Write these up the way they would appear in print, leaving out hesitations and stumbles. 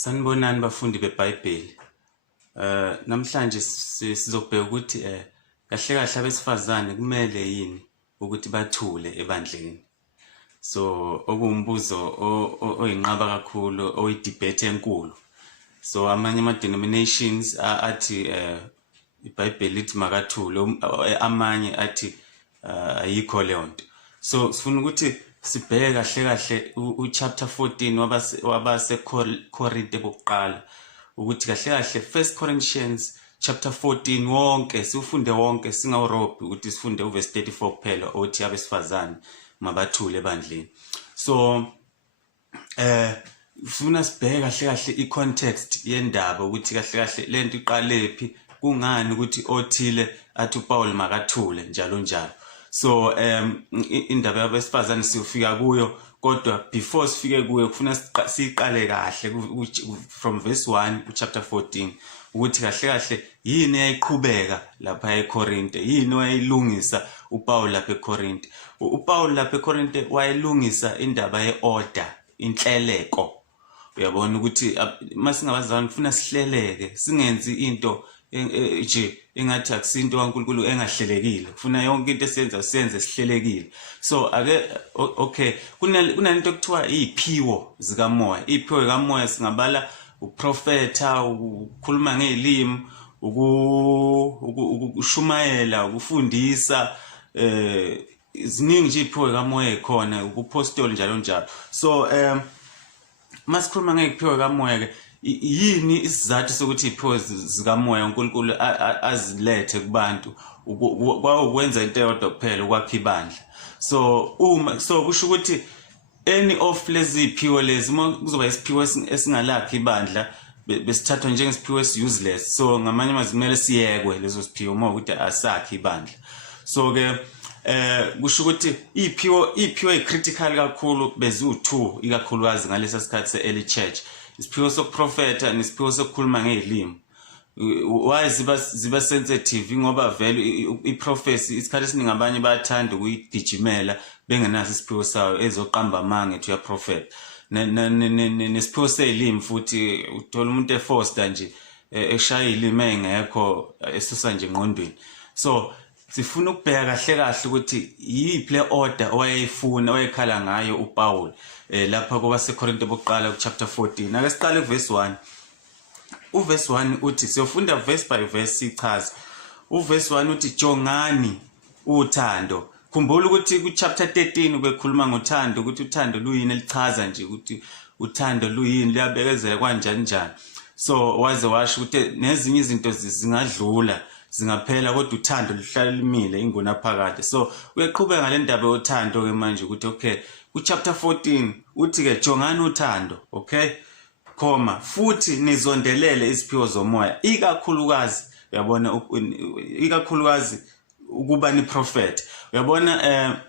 Sanibonani bafundi beBhayibheli. Namhlanje sizobheka ukuthi kahle kahle abesifazane kumele yini ukuthi bathule ebandleni. So okuwumbuzo oyinqaba kakhulu oyidebate enkulu. So amanye ama denominations athi iBhayibheli lithi makathule, amanye athi ayikho leyo nto. So sifuna ukuthi sibheke kahle kahle uchapter 14 wabase Korinte bokuqala ukuthi kahle kahle 1 Corinthians chapter 14 wonke siufunde wonke singawurobhi ukuthi sifunde uverse 34 kuphela othi abesifazane mabathule ebandleni. So sifuna sibheke kahle kahle icontext yendaba ukuthi kahle kahle lento iqalephi, kungani ukuthi othile athi uPaul makathule njalo njalo. So indaba yabesifazane siyofika kuyo, kodwa before sifike kuyo kufuna siqale kahle from verse 1 ku chapter 14 ukuthi kahle kahle yini eyayiqhubeka lapha eKorinte, yini wayilungisa uPaul lapha eKorinte. uPaul lapha eKorinte wayilungisa indaba yeorder, inhleleko. Uyabona ukuthi masingabazalwane kufuna sihleleke, singenzi into nje engathi akusinto kaNkulunkulu engahlelekile. Kufuna yonke into esenza siyenze sihlelekile. So ake okay, kunento ekuthiwa iziphiwo zikamoya. Iziphiwo zikamoya singabala uprofeta, ukukhuluma ngezilimi, ukushumayela, ukufundisa, ziningi nje iziphiwo zikamoya ekhona, ubupostoli njalo njalo. So masikhuluma ngeziphiwo zikamoya ke, yini isizathu sokuthi iziphiwo zikamoya uNkulunkulu azilethe kubantu kwakwenza into eyodwa kuphela, ukwakha ibandla. So kusho ukuthi any of lezi ziphiwo lezi kuzoba isiphiwo esingalakhi ibandla besithathwa njengesiphiwo useless. So ngamanye amazwi siyekwe lezo siphiwo uma ukuthi asakhi ibandla. So ke kusho ukuthi iziphiwo ezicritical kakhulu bezu2 ikakhulukazi ngalesa sikhathi se-early church, isiphiwo sokuprofeta nesiphiwo sokukhuluma ngezilimi. Why ziba sensitive? Ngoba vele iprofesi isikhathi esiningi abanye bayathanda ukuyigijimela bengenaso isiphiwo sayo ezoqamba amanga ethi uyaprofeta. Nesiphiwo sezilimi futhi uthola umuntu efoster nje eshaya ilimi engekho esusa nje engqondweni. So sifuna ukubheka kahle kahle ukuthi yiphi le order owayefuna owayekhala ngayo uPaul lapha kwabaseKorinte bokuqala chapter 14. Ake siqale kuverse 1. Uverse 1 uthi, siyofunda verse by verse sichaza. Uverse 1 uthi jongani uthando. Khumbula ukuthi ku chapter 13 bekhuluma ngothando, ukuthi uthando luyini, elichaza nje ukuthi uthando luyini, liyabekezela kanjani njani. So waze washo ukuthi nezinye izinto zingadlula, zingaphela, kodwa uthando lihlala limile ingona phakade. So uyaqhubeka ngale ndaba yothando ke manje ukuthi okay, ku chapter 14 uthi ke jongani uthando, okay, khoma, futhi nizondelele iziphiwo zomoya, ikakhulukazi uyabona, ikakhulukazi ukuba ni prophet. Uyabona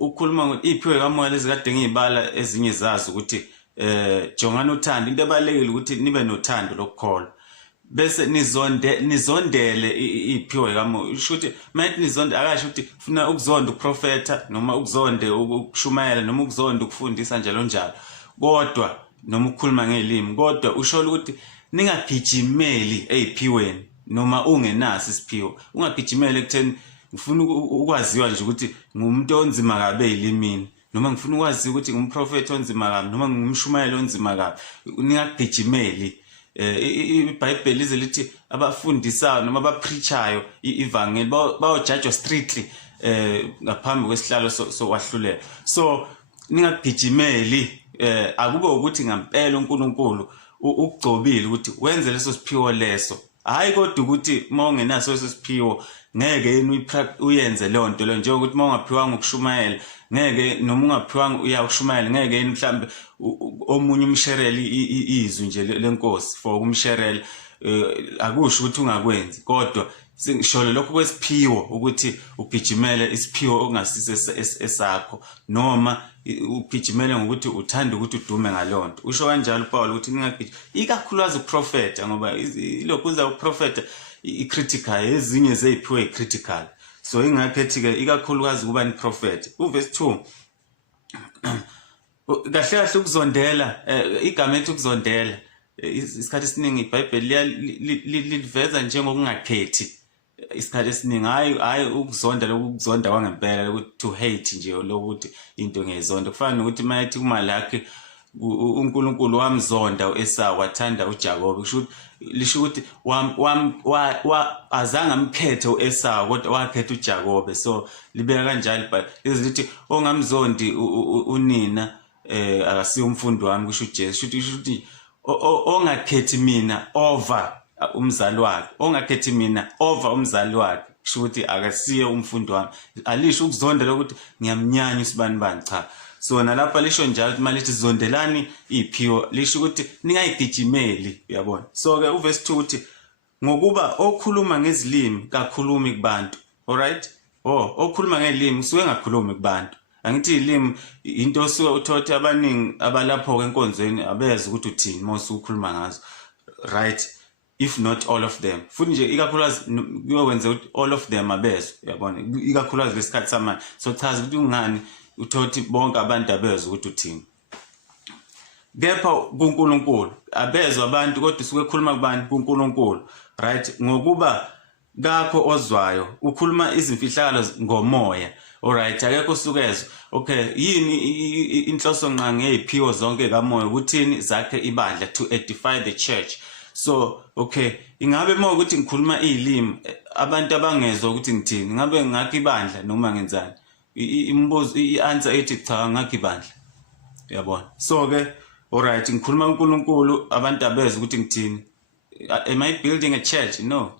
ukhuluma ukuthi iziphiwo zikamoya lezi kade ngizibala ezinye zazo ukuthi jongani uthando. Into ebalekile ukuthi nibe nothando lokukholwa, bese nizondele iziphiwo zikamoya. Usho ukuthi mayithi nizonde, akasho ukuthi ufuna ukuzonda ukuprofeta noma ukuzonde ukushumayela noma ukuzonda ukufundisa njalo njalo, kodwa noma ukukhuluma ngezilimi, kodwa usho ukuthi ningagijimeli eziphiweni noma ungenaso isiphiwo. Ungagijimeli ekutheni ngifuna ukwaziwa nje ukuthi ngumuntu onzima kabi ezilimini, noma ngifuna ukwazi ukuthi ngumprofeti onzima kabi, noma ngumshumayeli onzima kabi. Ningagijimeli. iBhayibheli lize lithi abafundisayo noma abapreachayo ivangeli bayojudge strictly ngaphambi kwesihlalo sokwahlulela. So ningagijimeli, akube ukuthi ngempela uNkulunkulu ukugcobile ukuthi wenze leso siphiwo leso, hayi kodwa ukuthi uma ungenaso leso siphiwo ngeke yini uyenze leyo nto leyo, njengokuthi uma ungaphiwanga ukushumayela ngeke, noma ungaphiwanga uyakushumayela ngeke yini mhlambe omunye umsherele izwi nje lenkosi for ukumsherela, akusho ukuthi ungakwenzi, kodwa singisholo lokho kwesiphiwo ukuthi ugijimele isiphiwo okungasiso esakho, noma ugijimele ngokuthi uthanda ukuthi udume ngalonto. Usho kanjalo uPaul ukuthi ningagijima ikakhulukazi uprofeta, ngoba ilokhu uza uprofeta icritical, ezinye zeziphiwo ezicritical. So ingakhethi ke ikakhulukazi kuba ni prophet. Uverse 2 kahle kahle ukuzondela, igama ethi ukuzondela isikhathi esiningi iBhayibheli liveza njengokungakhethi isikhathi esiningi hayi ukuzonda lokuzonda kwangempela ukuthi to hate nje lokuthi into ngezonda kufana nokuthi mayithi kuMalachi uNkulunkulu wamzonda uEsau wathanda uJakobe lisho ukuthi azange amkhethe uEsau kodwa wakhetha uJakobe so libeka kanjalo but lithi ongamzondi unina akasiyo umfundi wami kusho uJesu ukuthi ongakhethi mina over umzali wakhe ongakhethi mina over umzali wakhe kusho ukuthi akasiyo umfundi wami alisho ukuzonda lokuthi ngiyamnyanya usibani cha so nalapha lisho njalo ukuthi malithi zondelani iphiwo lisho ukuthi ningayigijimeli uyabona so ke uverse 2 uthi ngokuba okhuluma ngezilimi kakhulumi kubantu alright okhuluma ngezilimi usuke ngakhulumi kubantu angithi ilimi into osuke uthothe abaningi abalapho kwenkonzweni abeze ukuthi uthini mase ukhuluma ngazo right if not all of them futhi nje ikakhulukazi kuyokwenza ukuthi all of them abeze uyabona ikakhulukazi lesikhathi samanje so chaza ukuthi ungani uthothi bonke abantu abeze ukuthi uthini kepha kuNkulunkulu abezwe abantu kodwa usuke ekhuluma kubani kuNkulunkulu right ngokuba kakho ozwayo ukhuluma izimfihlakalo ngomoya alright akekho usukezwe okay yini inhloso nqangi eziphiwo zonke kamoya ukuthini zakhe ibandla to edify the church so okay ingabe uma ukuthi ngikhuluma izilimi abantu abangezwe ukuthi ngithini ngabe ngakho ibandla noma ngenzani imbuzo ianswer ethi cha ngakho ibandla uyabona so ke alright ngikhuluma uNkulunkulu abantu abeze ukuthi ngithini am I building a church no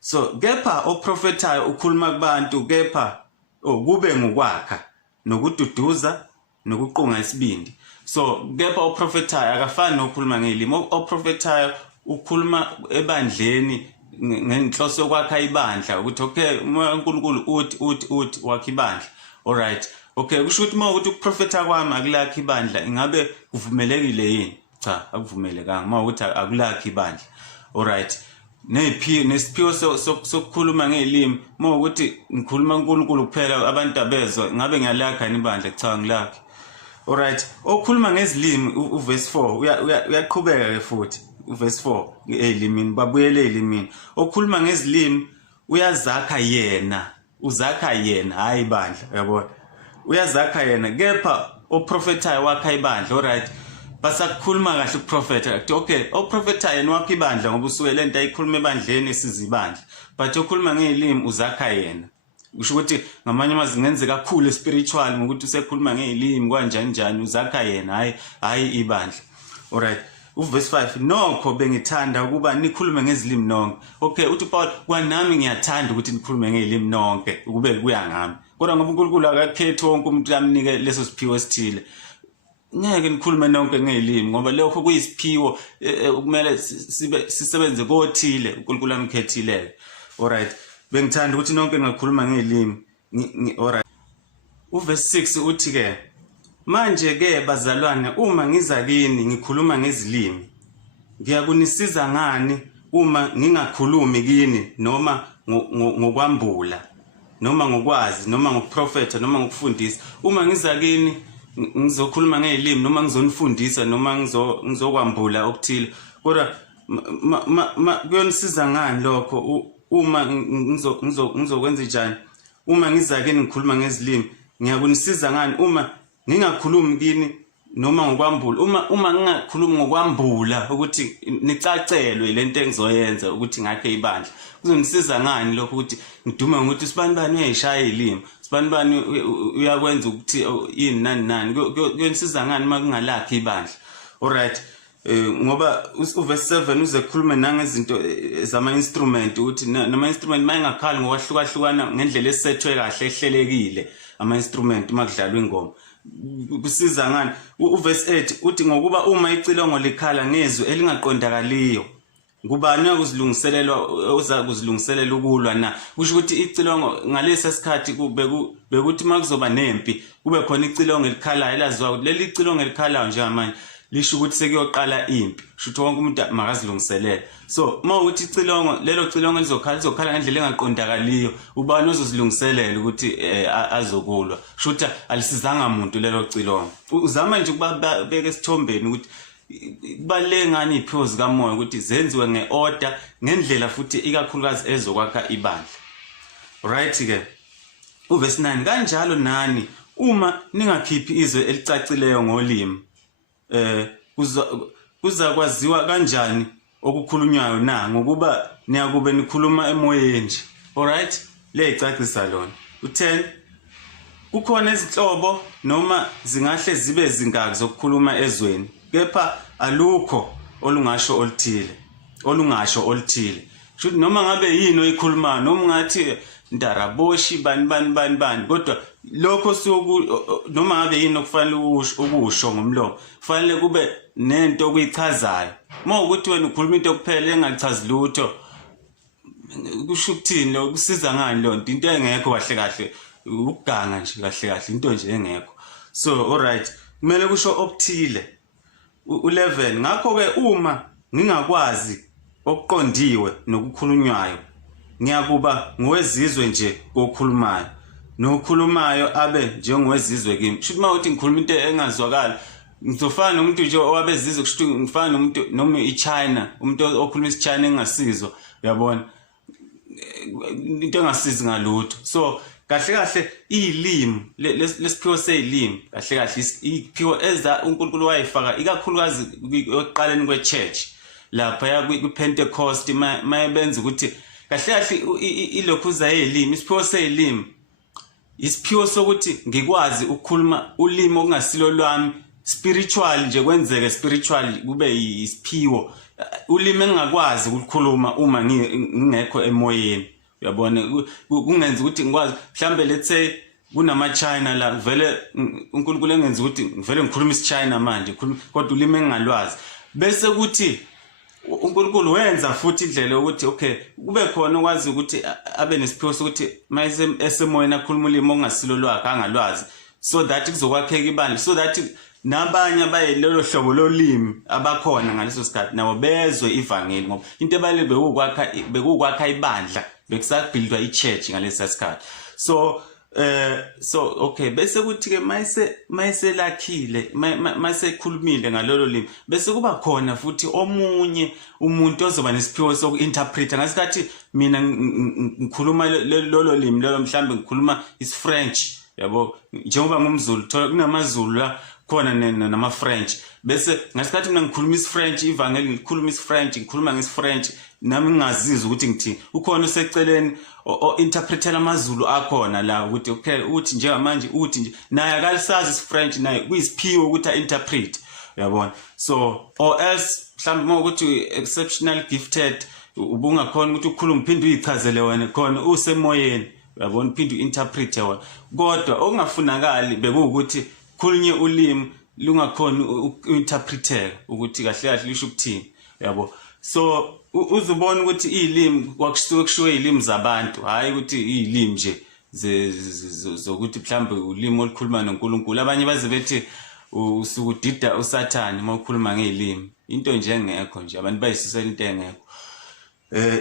so kepha oprofetayo ukhuluma kubantu kepha kube ngokwakha nokududuza nokuqunga isibindi so kepha oprofetayo akafani nokhuluma ngezilimi oprofetayo ukhuluma ebandleni ngenhloso yokwakha ibandla ukuthi okay uNkulunkulu uthi wakha ibandla alright okay kusho ukuthi uma ukuthi ukuprofeta kwami akulakha ibandla ingabe kuvumelekile yini cha akuvumelekanga uma ukuthi akulakha ibandla alright nesiphiwo sokukhuluma ngezilimi uma ukuthi ngikhuluma uNkulunkulu kuphela abantu abezwe ngabe ngiyalakha ibandla cha ngilakhi alright okhuluma ngezilimi uverse 4 uyaqhubeka ke futhi uverse 4 ezilimini babuyele ezilimini okhuluma ngezilimi uyazakha yena uzakha yena hayi ibandla uyabona uyazakha yena kepha oprofetayo wakha ibandla alright basakhuluma kahle ukuprofeta okay oprofetayo yena wakha ibandla ngoba usuke lento ayikhuluma ebandleni sizibandla but okhuluma ngezilimi uzakha yena kusho ukuthi ngamanye amazwi ngenze kakhulu spiritual ngokuthi usekhuluma ngezilimi kanjani uzakha yena hayi ibandla alright uverse 5 nokho bengithanda ukuba nikhulume ngezilimi nonke okay uthi Paul kwanami ngiyathanda ukuthi nikhulume ngezilimi nonke ukube kuya ngami kodwa ngoba uNkulunkulu akakhethi wonke umuntu amnike leso siphiwo esithile ngeke nikhulume nonke ngezilimi ngoba lokho kuyisiphiwo kumele sisebenze kothile uNkulunkulu amkhethile alright bengithanda ukuthi nonke ngakhuluma ngezilimi alright uverse 6 uthi ke manje ke bazalwane uma ngiza kini ngikhuluma ngezilimi ngiyakunisiza ngani uma ngingakhulumi kini noma ngokwambula noma ngokwazi noma ngokuprofeta noma ngokufundisa uma ngiza kini ngizokhuluma ngezilimi noma ngizonifundisa noma ngizokwambula okuthile kodwa kuyonisiza ngani lokho uma ngizokwenza njani uma ngiza kini ngikhuluma ngezilimi ngiyakunisiza ngani uma ngingakhulumi kini noma ngokwambula uma ngingakhulumi ngokwambula ukuthi nicacelwe lento engizoyenza ukuthi ngakhe ibandla kuzonisiza ngani lokho ukuthi ngidume ngokuthi sibani uyayishaya izilimi sibani uyakwenza ukuthi yini nani kuyonisiza ngani uma kungalakhi ibandla alright ngoba uverse 7 uze khulume nangezinto zama instrument ukuthi nama instrument mayengakhali ngokwahlukahlukana ngendlela esethwe kahle ehlelekile ama instrument makudlalwa ingoma kusiza ngani uverse 8 uthi ngokuba uma icilongo likhala ngezwi elingaqondakaliyo ngubani yakuzilungiselelwa uzakuzilungiselela ukulwa na kusho ukuthi icilongo ngalesi sikhathi bekuthi makuzoba nempi kube khona icilongo elikhalayo elaziwa ukuthi leli icilongo elikhalayo njengamanje lisho ukuthi sekuyoqala impi shuthi wonke umuntu makazilungiselele so uma uthi lelo cilongo lizokhala ngendlela engaqondakaliyo ubani ozozilungiselela ukuthi azokulwa shuthi alisizanga umuntu lelo cilongo uzama nje ukuba beke esithombeni ukuthi kubaluleke ngani iphiwo zikamoya ukuthi zenziwe ngeorder ngendlela futhi ikakhulukazi ezokwakha ibandla. Right ke. Uverse 9 kanjalo nani uma ningakhiphi izwe elicacileyo ngolimi kuzakwaziwa kanjani okukhulunywayo na ngokuba niyakube nikhuluma emoyeni nje. Alright, le icacisa lona. U10 kukhona izinhlobo noma zingahle zibe zingaki zokukhuluma ezweni kepha alukho olungasho oluthile should noma ngabe yini oyikhuluma noma ngathi ndaraboshi bani kodwa lokho noma ngabe yini okufanele ukusho ngomlomo kufanele kube nento okuyichazayo. Uma ukuthi wena ukhuluma into kuphela engachazi lutho kusho ukuthini lo kusiza ngani lo nto into engekho kahle ukuganga nje kahle into nje engekho. So alright, kumele kusho okuthile. U11 ngakho ke uma ngingakwazi okuqondiwe nokukhulunywayo ngiyakuba ngowezizwe nje okhulumayo nokhulumayo abe njengowezizwe kimi. Should mawuthi ngikhuluma into engazwakala ngizofana nomuntu nje owabezizwe kusho ngifana nomuntu noma iChina umuntu okhuluma isiChina engasizwa yabona into engasizi ngalutho. So kahle ilimi lesiphiwo seyilimi kahle iphiwo eza uNkulunkulu wayifaka ikakhulukazi eqaleni kweChurch lapha kwiPentecost mayebenza ukuthi kahle ilokhuza yelimi isiphiwo seyilimi isiphiwo sokuthi ngikwazi ukukhuluma ulimi okungasilo lwami spiritual nje kwenzeke spiritual kube isiphiwo ulimi engakwazi ukukhuluma uma ngingekho emoyeni. Uyabona kungenza ukuthi ngikwazi mhlambe let's say kunama China la vele uNkulunkulu engenza ukuthi ngivele ngikhuluma isiChina manje kodwa ulimi engalwazi bese ukuthi uNkulunkulu wenza futhi indlela ukuthi okay kube khona okwazi ukuthi abe nesiphiwo sokuthi mayise esemoyeni akhuluma ulimi ongasilo lwakhe angalwazi so that kuzokwakheka ibandla so that nabanye abayilelo hlobo lolimi abakhona ngaleso sikhathi nabo bezwe ivangeli ngoba into ebalile bekukwakha ibandla bekusabuildwa ichurch ngalesa sikhathi. So okay bese kuthi ke mayise lakhile mayise khulumile ngalolo limi bese kuba khona futhi omunye umuntu ozoba nesiphiwo sokuinterpreter ngasikhathi mina ngikhuluma lolo limi lelo mhlambe ngikhuluma isFrench yabo njengoba ngumZulu kunamaZulu la khona nama French bese ngasikhathi mina ngikhuluma isFrench ivangeli ngikhuluma isFrench ngikhuluma ngesFrench nami ngingazizwa ukuthi ngithini ukhona useceleni interpreter amaZulu akhona la ukuthi okay uthi njengamanje uthi nje naye akalisazi isFrench naye kuyisiphiwo ukuthi interpret uyabona. So or else mhlawumbe ukuthi exceptional gifted ubungakhona ukuthi ukhuluma uphinde uyichazele wena khona usemoyeni uyabona uphinde uinterprete wena kodwa okungafunakali bekuwukuthi khulunye ulimi lungakhona uinterpreteka ukuthi kahle lisho ukuthini yabo. So uzubona ukuthi ilimi kwakushiwe ilimi zabantu hayi ukuthi ilimi nje zokuthi mhlambe ulimi olukhuluma noNkulunkulu abanye baze bethi usukudida uSathane mawukhuluma ngeilimi into nje engekho nje abantu bayisisela into engekho.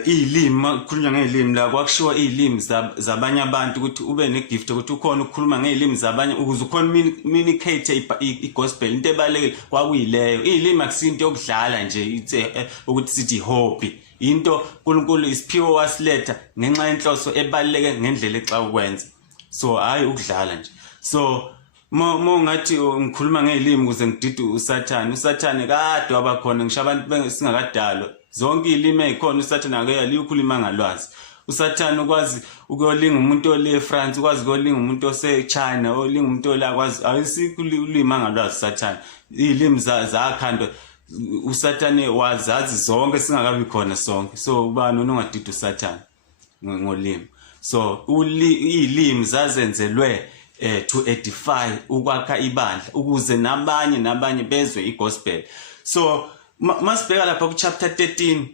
Ilimi khulunywa ngeilimi la kwakushiwa ilimi zabanye abantu ukuthi ube negift ukuthi ukhona ukukhuluma ngeilimi zabanye ukuze ukhona communicate igospel into ebalekile kwakuyileyo. Ilimi akusinto yokudlala nje ukuthi sithi hobby into uNkulunkulu isiphiwo wasiletha ngenxa yenhloso ebaleke ngendlela exa ukwenza so hayi ukudlala nje. So mongathi ngikhuluma ngeilimi ukuze ngidide uSathane kade wabakhona ngisho abantu singakadalwa zonke ilimi ezikhona uSathane ake alikhuluma ngalwazi. uSathane ukwazi ukuyolinga umuntu ole eFrance ukwazi ukuyolinga umuntu oseChina olinga umuntu ola kwazi ayisikho ulimi ngalwazi uSathane ilimi zakhandwe uSathane wazazi zonke singakabi khona sonke. So ubani ongadida uSathane ngolimi. So ilimi zazenzelwe to edify ukwakha ibandla ukuze nabanye bezwe igospel. So masibheka lapha ku chapter 13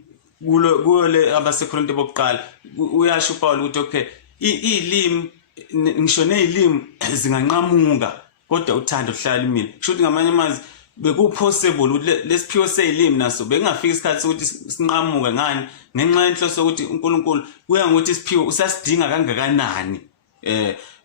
kule abaseKorinte bokuqala uyasho uPaul ukuthi okay ilimi ngisho nezilimi zinganqamuka kodwa uthando uhlala imini kusho ukuthi ngamanye amazwi bekupossible ukuthi lesiphiwo sezilimi naso bekungafika isikhathi sokuthi sinqamuke ngani ngenxa yenhloso ukuthi uNkulunkulu kuya ngokuthi isiphiwo usasidinga kangakanani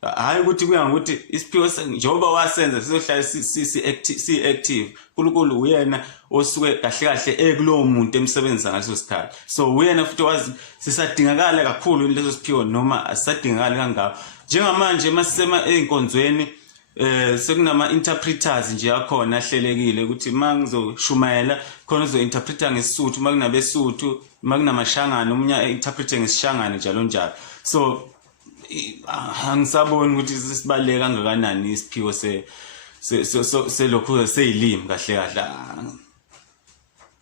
hayi ukuthi kuya ngokuthi isiphiwo njengoba wasenza sizohlala si active. uNkulunkulu uyena osuke kahle kahle ekulowo muntu emsebenza ngaleso sikhathi. So uyena futhi wazi sisadingakala kakhulu leso siphiwo noma asisadingakali kangako. Njengamanje masisema einkonzweni sekunama interpreters nje yakhona ahlelekile ukuthi mangizoshumayela khona uzo-interpreta ngesisuthu, makunabesuthu, makunamashangana omunye interprete ngesishangane njalo njalo. So angisaboni ukuthi sisibaleke kangakanani isiphiwo selokhu seyilimi kahle kahle.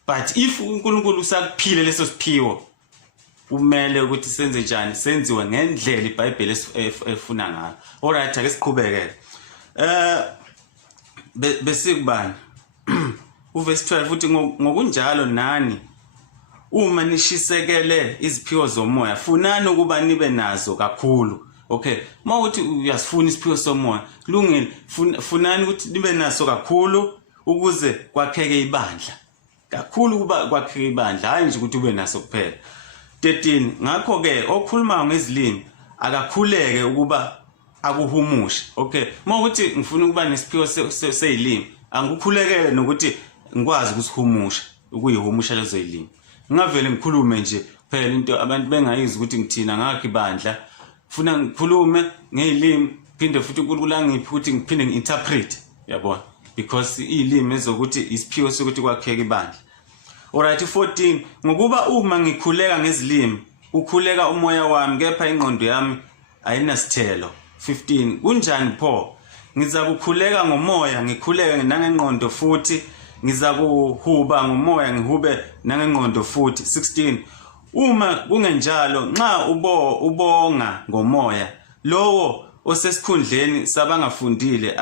But if uNkulunkulu usakuphile leso siphiwo, kumele ukuthi senze njani, senziwe ngendlela iBhayibheli efuna ngayo. Alright, ake siqhubeke. Besikubani uverse 12 uthi ngokunjalo nani uma nishisekele iziphiwo zomoya funani ukuba nibe nazo kakhulu. Okay, mawuthi uyasifuna isiphiwo somoya kulungile, funani ukuthi nibe naso kakhulu ukuze kwakheke ibandla. Kakhulu ukuba kwakheke ibandla, hayi nje ukuthi ube naso kuphela. 13 ngakho ke okhuluma ngezilimi akakhuleke ukuba akuhumushe. Okay, mawuthi ngifuna ukuba nesiphiwo seyilimi angikukhulekele nokuthi ngikwazi ukusihumusha, ukuyihumusha lezo zilimi. Ngingavele ngikhulume nje phela into abantu bengayizi ukuthi ngithina ngakho ibandla. Funa ngikhulume ngezilimi phinde futhi uNkulunkulu angiphi ukuthi ngiphinde ngi-interpret, yabona, because izilimi ezokuthi isiphiwo sokuthi kwakheke ibandla. Alright, 14 ngokuba uma ngikhuleka ngezilimi ukhuleka umoya wami kepha ingqondo yami ayinasithelo. 15 kunjani pho? Ngiza kukhuleka ngomoya ngikhuleke nangengqondo futhi ngiza kuhuba ngomoya ngihube nangengqondo futhi. 16 uma kungenjalo nxa ubonga ngomoya lowo osesikhundleni sabangafundile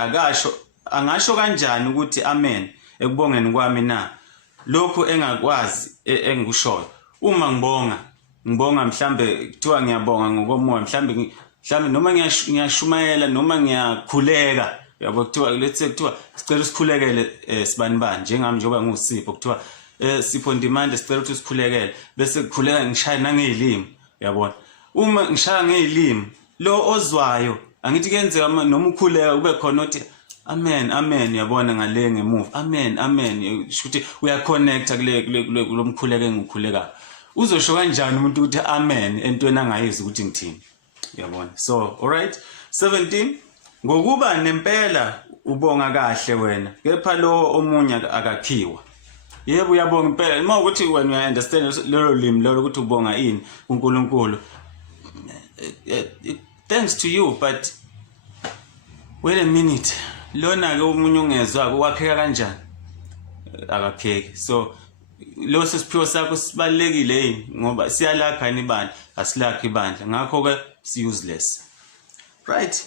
angasho kanjani ukuthi amen ekubongeni kwami na? Lokho engakwazi engikushoyo. Uma ngibonga mhlambe kuthiwa ngiyabonga ngokomoya, mhlambe noma ngiyashumayela noma ngiyakhuleka, yabo kuthiwa let's say kuthiwa sicela usikhulekele sibani bani njengami njengoba ngusipho kuthiwa Sipho Ndimande sicela ukuthi usikhulekele bese kukhuleka ngishaya nangezilimi, yabona. Uma ngishaya ngezilimi lo ozwayo angithi kuyenzeka noma ukhuleka kube khona uthi amen amen, yabona ngale ngemuva amen amen, shuthi uyaconnecta kulo mkhuleko engikhuleka. Uzosho kanjani umuntu ukuthi amen entweni angayizi ukuthi ngithini, yabona. So alright, 17 ngokuba nempela ubonga kahle wena kepha lo omunye akakhiwa. Yebo uyabonga impela uma ukuthi when you understand lelo limi lelo ukuthi ubonga ini uNkulunkulu, thanks to you, but wait a minute, lona ke umunye ungezwa kwakheka kanjani? Akakheki. So lo sisiphiwo sakho sibalekile yini ngoba siyalakha ibandla asilakhi ibandla, ngakho ke si useless. Right,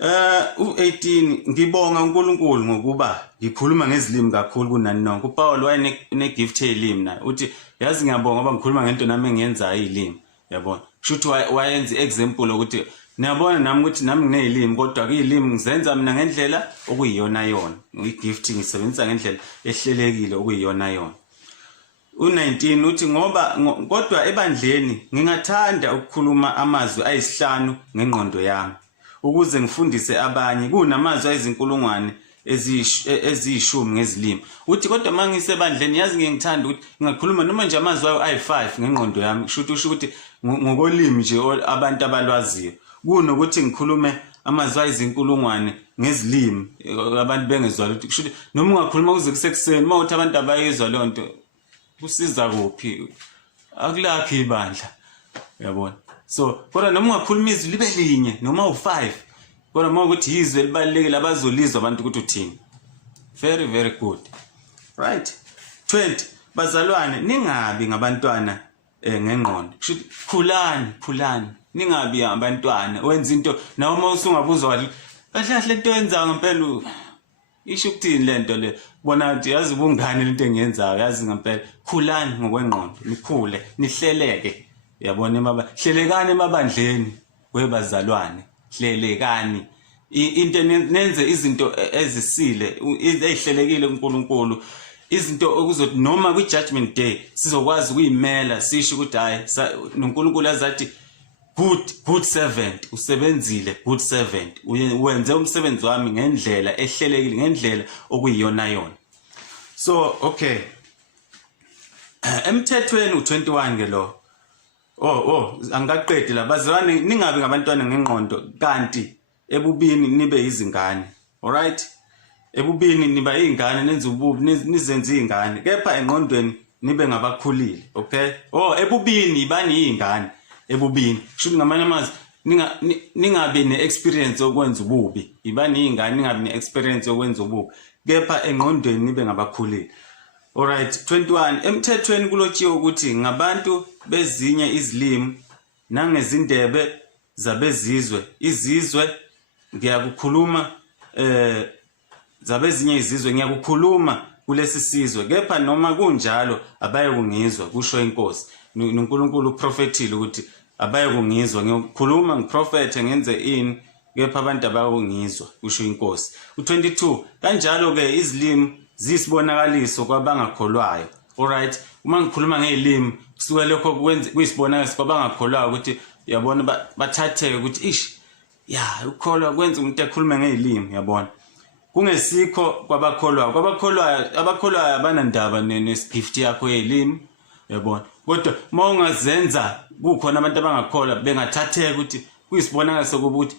u18 ngibonga uNkulunkulu ngokuba ngikhuluma ngezilimi kakhulu kunani nonke. uPaul wayene gift yezilimi naye uthi yazi ngiyabonga ngoba ngikhuluma ngento nami engiyenzayo izilimi, yabona. Kushuthi wayenza example ukuthi niyabona nami ukuthi nami nginezilimi kodwa ke izilimi ngizenza mina ngendlela okuyiyona yona, igift ngisebenzisa ngendlela ehlelekile okuyiyona yona. u19 uthi ngoba kodwa ebandleni ngingathanda ukukhuluma amazwi ayisihlanu ngengqondo yami ukuze ngifundise abanye kunamazwi ayizinkulungwane eziyishumi ngezilimi. Uthi kodwa mangisebandleni yazi ngiyangithanda ukuthi ngingakhuluma noma nje amazwi ayi5 ngengqondo yami. Kusho ukuthi ngokolimi nje abantu abalwaziyo kunokuthi ngikhulume amazwi ayizinkulungwane ngezilimi abantu bengezwa ukuthi kusho ukuthi noma ungakhuluma kuze kusekuseni mawuthi abantu abayizwa lonto kusiza kuphi? Akulakhi ibandla, yabona. So kodwa noma ungakhuluma izwi libe linye noma u5 kodwa mawukuthi izwi elibalekile abazolizwa abantu ukuthi uthini. Very very good. Right, 20 bazalwane ningabi ngabantwana ngengqondo. Khulani ningabi abantwana wenza into nawe uma usungabuzwa kahle kahle into yenza ngempela isho ukuthini lento le, bona ukuthi yazi ubungane lento engiyenzayo, yazi ngempela khulani ngokwengqondo, nikhule nihleleke, yabona hlelekani emabandleni webazalwane, hlelekani into nenze izinto ezisile ezihlelekile kuNkulunkulu, izinto okuzothi noma kwi judgment day sizokwazi ukuyimela sisho ukuthi hayi noNkulunkulu azathi good servant, usebenzile, good servant, wenze umsebenzi wami ngendlela ehlelekile, ngendlela okuyiyona yona. So okay, emthethweni u21 ke lo. Angaqedi la bazalwane, ningabe ngabantwana ngengqondo kanti ebubini nibe izingane. Alright, ebubini niba izingane, nenza ububi, nizenze izingane, kepha engqondweni nibe ngabakhulile. Okay, ebubini ibani izingane, ebubini kusho ngamanye amazwi ningabe ne-experience yokwenza ububi, ibani izingane, ningabe ne-experience yokwenza ububi, kepha engqondweni nibe ngabakhulile. Alright, 21 emthethweni kulotshiwe ukuthi ngabantu bezinye izilimi nangezindebe zabezizwe, izizwe ngiyakukhuluma zabezinye izizwe ngiyakukhuluma kulesi sizwe, kepha noma kunjalo abaye kungizwa, kusho inkosi. uNkulunkulu uprofethile ukuthi abaye kungizwa, ngiyokhuluma ngiprofethe ngenze ini, kepha abantu abaye kungizwa, kusho inkosi. U22 kanjalo ke izilimi zisibonakaliso kwabangakholwayo. Alright, uma ngikhuluma ngezilimi kusuka lokho kuyisibonakaliso kwabangakholwayo ukuthi yabona bathatheke ukuthi ukholwa kwenza umuntu ekhulume ngezilimi, yabona. Kungesikho kwabakholwayo, abakholwayo abanandaba nesigift yakho yezilimi, yabona. Kodwa uma ungazenza kukhona abantu abangakholwa bengathatheka ukuthi kuyisibonakaliso kuba ukuthi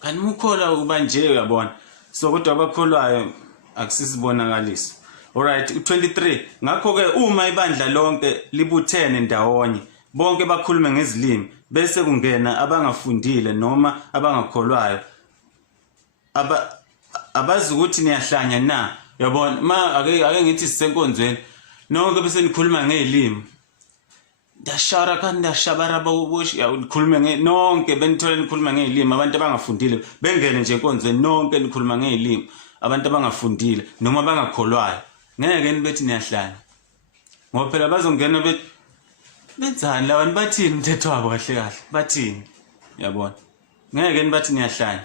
kanti ukholwa uba nje, yabona. So kodwa abakholwayo akusisibonakaliso. Alright, u23 ngakho ke uma ibandla lonke libuthene ndawonye bonke bakhulume ngezilimi bese kungena abangafundile noma abangakholwayo abazi ukuthi niyahlanya na, yabona. Ake ngithi sisenkonzweni nonke bese nikhuluma ngezilimi, ndashara kanti ndashabara bawoboshi ukhulume nonke benithola nikhuluma ngezilimi, abantu abangafundile bengene nje enkonzweni nonke nikhuluma ngezilimi, abantu abangafundile noma abangakholwayo ngeke nibethi niyahlanya, ngoba phela bazongena bethi benzani labantu, bathini umthetho wabo kahle kahle, bathini, yabona. Ngeke nibathi niyahlanya.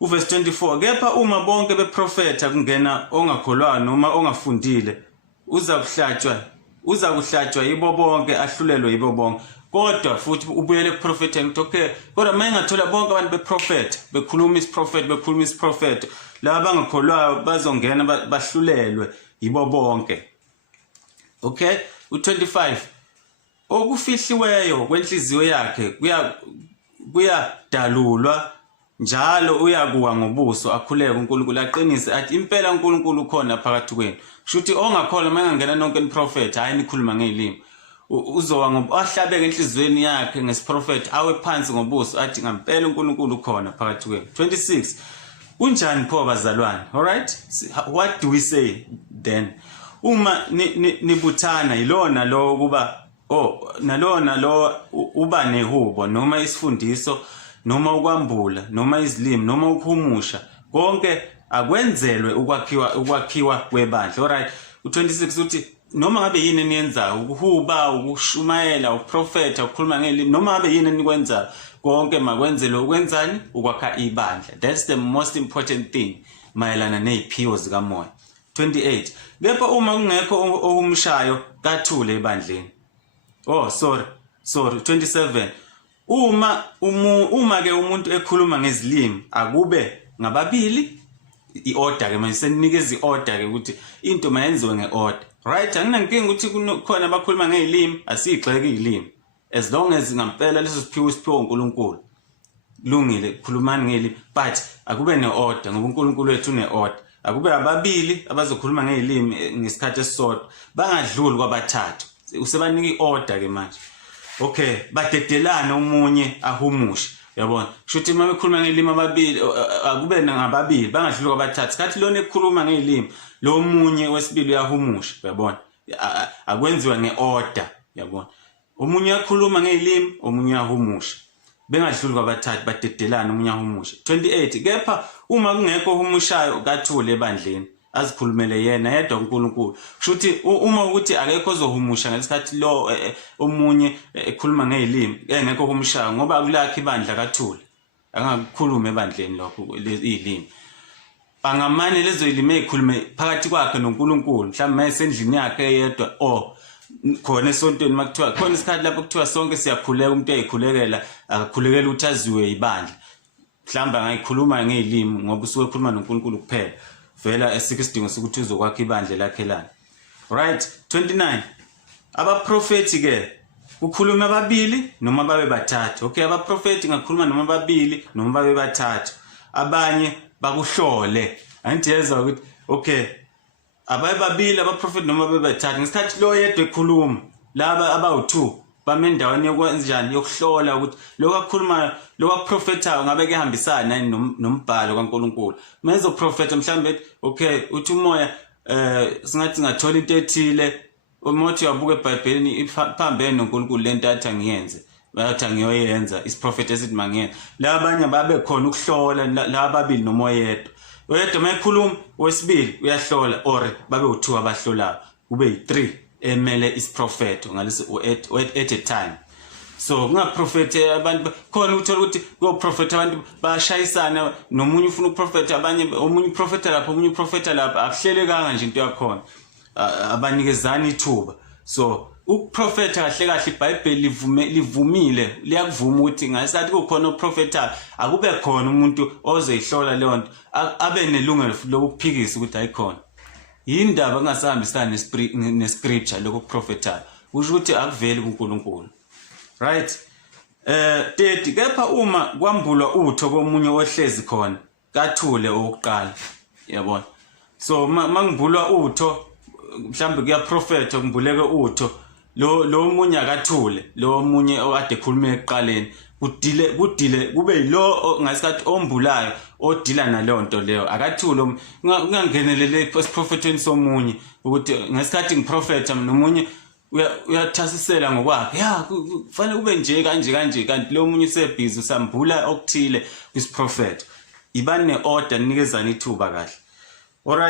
Uverse 24 kepha uma bonke beprofetha kungena ongakholwayo noma ongafundile uza kuhlatshwa yibo bonke, ahlulelwe yibo bonke. Kodwa futhi ubuyele kuprofetheni ukuthi okay, kodwa uma engathola bonke abantu beprofetha bekhuluma isiprofetho, laba abangakholwayo bazongena bahlulelwe yibo bonke. Okay, u25 okufihliweyo kwenhliziyo yakhe kuyadalulwa njalo uyakuwa ngobuso, akhuleke uNkulunkulu aqinise athi impela uNkulunkulu ukhona phakathi kwenu. Shuthi ongakholwa mangangena nonke niprofethe hayi nikhuluma ngezilimi uzowa ahlabeke enhlizweni yakhe ngesiprofetho awe phansi ngobuso athi ngempela uNkulunkulu ukhona phakathi kwenu. 26 kunjani pho bazalwane? Alright, what do we say then? Uma nibuthana yilona lo kuba nalona lo uba nehubo noma isifundiso noma ukwambula noma izilimi noma ukuhumusha, konke akwenzelwe ukwakhiwa kwebandla. Alright, u26 uthi noma ngabe yini niyenzayo, ukuhuba, ukushumayela, ukuprofetha, ukukhuluma ngezilimi, noma ngabe yini nikwenzayo, konke makwenzelwe ukwenzani? Ukwakha ibandla. That's the most important thing mayelana neziphiwo zikamoya. 28 kepha uma kungekho ohumushayo kathule ebandleni. Sorry 27 uma ke umuntu ekhuluma ngezilimi akube ngababili, i-order ke manje seninikeza i-order ke ukuthi into mayenziwe nge-order. Right, anginankinga ukuthi kukhona abakhuluma ngezilimi, asiyigxeke izilimi as long as ngampela leso siphiwo uNkulunkulu lungile, khulumani ngezilimi, but akube ne-order ngoba uNkulunkulu wethu une-order. Akube ababili abazokhuluma ngezilimi ngesikhathi esisodwa, bangadluli kwabathathu. Usebanika i-order ke manje. Okay, badedelana omunye ahumushe, yabona. Shuthi uma bekhuluma ngezilimi ababili akube ngababili bangadluli kwabathathu. Skathi lona ekhuluma ngezilimi lo omunye wesibili uyahumusha, yabona. Akwenziwa ngeorder, yabona. Omunye uyakhuluma ngezilimi, omunye uyahumusha. Bengadluli kwabathathu badedelana omunye ahumusha. 28 kepha uma kungekho ohumushayo kathule ebandleni azikhulumele yena yedwa uNkulunkulu. Shuthi uma ukuthi akekho ozohumusha ngesikhathi lo omunye ekhuluma ngezilimi engekho ohumushayo ngoba akulakho ibandla kathule, angakhuluma ebandleni lokho izilimi. Angamane lezo izilimi ezikhulume phakathi kwakhe noNkulunkulu, mhlawumbe esendlini yakhe yedwa khona esontweni makuthiwa khona isikhathi lapho kuthiwa sonke siyakhuleka umuntu eyikhulekela akakhulekela ukuthi aziwe ibandla mhlamba ngayikhuluma ngezilimi ngoba usuke ekhuluma noNkulunkulu kuphela vela esikho isidingo sokuthi uzokwakha ibandla lakhe lana right 29 abaprofeti ke kukhuluma ababili noma babe bathathu okay abaprofeti ngakhuluma noma babili noma babe bathathu abanye bakuhlole angiyeza ukuthi okay babili abaprofeti noma babe bathathu ngesikhathi lo yedwa ekhuluma laba abawu2 bame endaweni yokwenzenjani yokuhlola ukuthi lokho akukhuluma lokho akuprofethayo ngabe kuyahambisana nombhalo kaNkuluNkulu manje uprofeta mhlambe okay uthi umoya singathi ngathola into ethile umothi uyabuka eBhayibhelini iphambene noNkulunkulu lento athi angiyenze bathi angiyoyenza isiprofeti esithi mangiyenze labanye babe khona ukuhlola la babili nomoya yedwa oyedwa mayikhuluma wesibili uyahlola or babe u2 abahlolayo kube yi3 emele isiprofeto ngalesi at a time so kungaprofete abantu khona uthola ukuthi kuyoprofeta abantu bashayisana nomunye ufuna ukuprofeta abanye omunye uprofeta lapha omunye uprofeta lapha akuhlelekanga nje into yakho abanikezana ithuba so ukuprofeta kahle kahle iBhayibheli livumile liyakuvuma ukuthi ngasathi kukhona uprofeta akube khona umuntu ozoyihlola le nto abe nelungelo lokuphikisa ukuthi ayikhona yindaba engasahambisana nescripture lokuprofeta kusho ukuthi akuveli kuNkulunkulu right 30 kepha uma kwambulwa utho komunye ohlezi khona kathule owokuqala yabona so mangibulwa utho mhlambe kuyaprofeta kumbuleke utho lo munye akathule lo munye okade ekhuluma eqaleni kudile kube yilo ngasikhathi ombulayo odila nalonto leyo akathule ungangenelele esiprofetweni somunye ukuthi ngasikhathi ngiprofeta nomunye uyathasisela ngokwakhe ya kufanele kube nje kanje kanti lo munye usebhizi usambula okuthile kwisiprofeta ibane order nikezana ithuba kahle alright